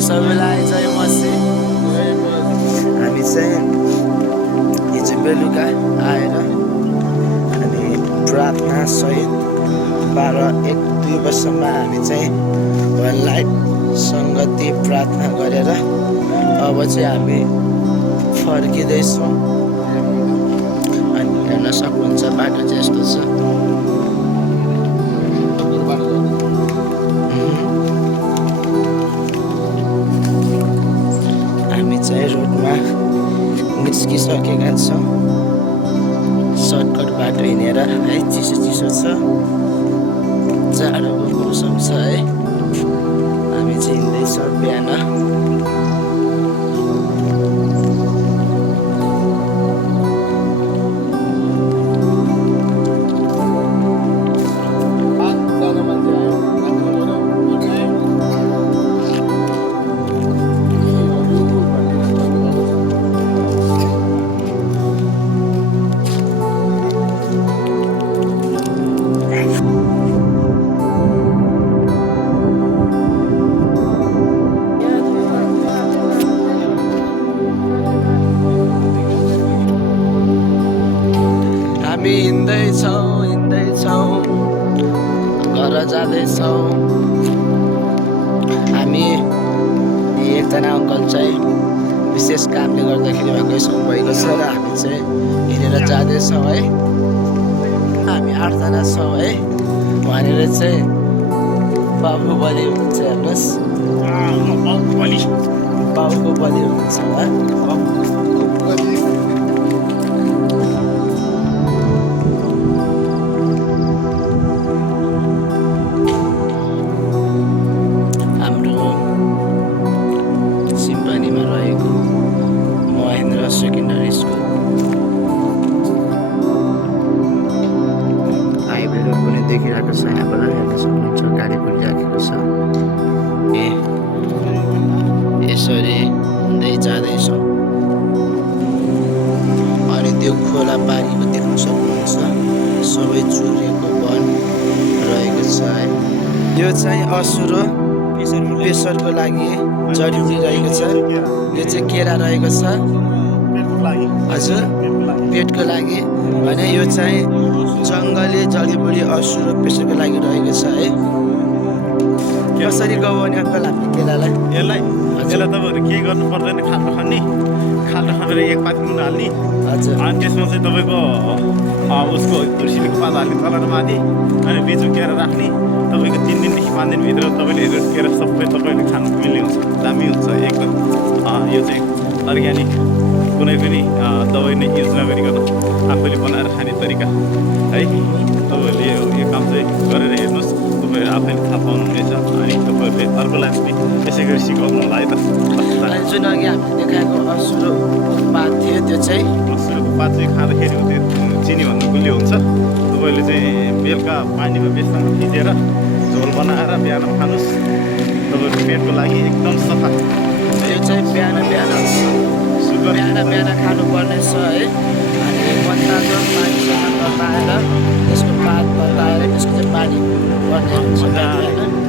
सबैलाई जय मसी। हामी चाहिँ हिजो बेलुका आएर अनि प्रार्थना सहित 12-1-2 बजीसम्म हामी चाहिँ उहाँलाई सङ्गति प्रार्थना गरेर अब चाहिँ हामी फर्किँदैछौँ। अनि हेर्न सक्नुहुन्छ बाटो चाहिँ यस्तो छ। हामी चाहिँ रोडमा निस्किसकेका छौँ। सर्टकट बाटो हिँडेर है, चिसो चिसो छ, जाडोको मौसम छ है। हामी चाहिँ हिँड्दैछौँ बिहान। हिँड्दैछौँ घर जाँदैछौँ। हामी एकजना अङ्कल चाहिँ विशेष कामले गर्दाखेरि भएको छ र हामी चाहिँ हिँडेर जाँदैछौँ है। हामी 8जना छौँ है। वहाँनिर चाहिँ बाहुबली हुनुहुन्छ, हेर्नुहोस् बाहुबली हुनुहुन्छ है। सेकेन्डरी स्कुल हाइवे रोड पनि देखिरहेको छ। यहाँबाट हेर्न सक्नुहुन्छ गाडी पनि राखेको छ। यसरी हिँड्दै जाँदैछौँ अनि त्यो खोला पारीको देख्न सक्नुहुन्छ। सबै चुरेको वन रहेको छ है। यो चाहिँ असुरो प्रेसरको लागि जडीबुटी रहेको छ। यो चाहिँ केरा रहेको छ हजुर, पेटको लागि भने यो चाहिँ जङ्गली जडीबुटी असुरो प्रेसरको लागि रहेको छ है। कसरी गवाउने अङ्कल हामी केरालाई? यसलाई तपाईँहरू केही गर्नु पर्दैन। खाल्टो खनेर एक पात नुन हाल्ने। हजुर। अनि त्यसमा चाहिँ तपाईँको उसको तुलसीको पात हाल्ने तल र माथि, अनि बिचमा केरा राख्ने। तपाईँको 3 दिनदेखि 5 दिनभित्र तपाईँले केरा सबै तपाईँले खानु मिल्ने हुन्छ, दामी हुन्छ एकदम। यो चाहिँ अर्ग्यानिक, कुनै पनि दबाई नै युज नगरिकन आफूले बनाएर खाने तरिका है। तपाईँहरूले यो काम चाहिँ गरेर हेर्नुहोस्, तपाईँहरू आफैले थाहा पाउनुहुनेछ। अनि तपाईँहरूले अर्कोलाई पनि यसै गरी सिकाउनु होला है त। जुन अघि हामीले देखाएको असुरो पात थियो त्यो चाहिँ असुरोको पात चाहिँ खाँदाखेरि त्यो चिनीभन्दा गुलियो हुन्छ। तपाईँले चाहिँ बेलुका पानीमा बेसनमा भिजेर झोल बनाएर बिहान खानुहोस्। तपाईँको पेटको लागि एकदम सफा। यो चाहिँ बिहान खानुपर्ने छ है। अनि पत्ताको पानीसँग तताएर त्यसको पात तताएर त्यसको चाहिँ पानी पिउनुपर्ने हुन्छ।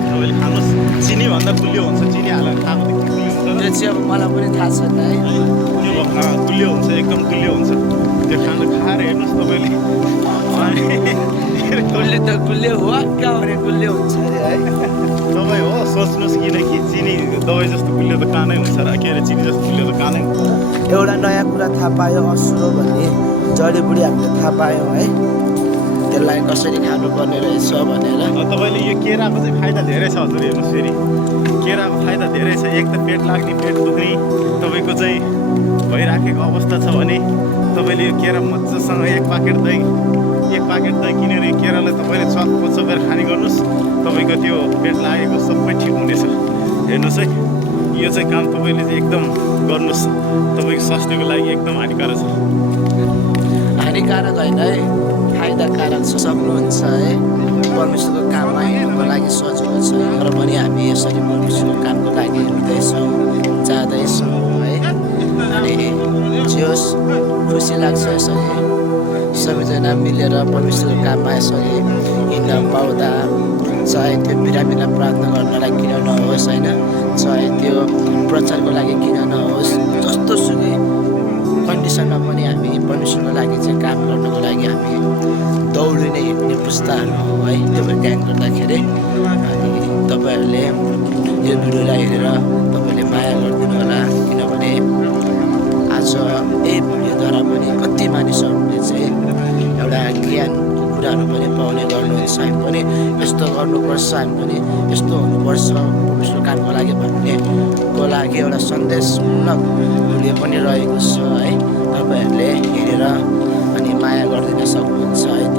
तपाईँले खानुहोस्, चिनीभन्दा गुलियो हुन्छ। चिनी हालेर खाएकोदेखि गुलियो हुन्छ। त्यो चाहिँ अब मलाई पनि थाहा छैन है। गुलियो हुन्छ, एकदम गुलियो हुन्छ। त्यो खाएर हेर्नुहोस् तपाईँले। गुलियो त गुलियो हो, कहाँ भने गुलियो हुन्छ अरे है। तपाईँ हो सोच्नुहोस्, किनकि चिनी दबाई जस्तो गुलियो त कहाँ नै हुन्छ र, के अरे चिनी जस्तो गुलियो त कहाँ नै हुन्छ। एउटा नयाँ कुरा थाहा पायो, असुरो भन्ने जडीबुटी हामीले थाहा पायौँ है। त्यसलाई कसरी खानुपर्ने रहेछ भनेर। तपाईँले यो केराको चाहिँ फाइदा धेरै छ हजुर। हेर्नुहोस् फेरि केराको फाइदा धेरै छ। एक त पेट लाग्ने, पेट दुख्ने तपाईँको चाहिँ भइराखेको अवस्था छ भने तपाईँले यो केरा मजासँग एक पाकेट दही किनेर यो केरालाई तपाईँले चपेर खाने गर्नुहोस्। तपाईँको त्यो पेट लागेको सबै ठिक हुनेछ। हेर्नुहोस् है, यो चाहिँ काम तपाईँले चाहिँ एकदम गर्नुहोस्। तपाईँको स्वास्थ्यको लागि एकदम हानिकारक छ। हानिकारक होइन है, फाइदाकारक छ। सक्नुहुन्छ है। परमेश्वरको काममा हिँड्नुको लागि सजिलो छ। तर पनि हामी यसरी परमेश्वरको कामको लागि हिँड्दैछौँ, जाँदैछौँ है। अनि जे होस्, खुसी लाग्छ यसरी सबैजना मिलेर परमेश्वरको काममा यसरी हिँड्न पाउँदा। चाहे त्यो बिरामीलाई प्रार्थना गर्नलाई किन नहोस् होइन, चाहे त्यो प्रचारको लागि किन नहोस्, जस्तो सुकै कन्डिसनमा पनि हामी परमेश्वरको लागि चाहिँ काम गर्नको लागि हामी दौडिने हिँड्ने पुस्ताहरू हो है। त्यो भएर ध्यान गर्दाखेरि अनि तपाईँहरूले यो भिडियोलाई हेरेर तपाईँहरूले माया गरिदिनु होला, किनभने आज यही भिडियोद्वारा पनि कति मानिसहरूले चाहिँ एउटा ज्ञानको कुराहरू पनि पाउने गर्नुहुन्छ। हामी पनि यस्तो गर्नुपर्छ, हामी पनि यस्तो हुनुपर्छ परमेश्वरको कामको लागि भन्नेको लागि एउटा सन्देशमूलक भिडियो पनि रहेको छ है। तपाईँहरूले हेरेर अनि माया गरिदिन सक्नुहुन्छ है त।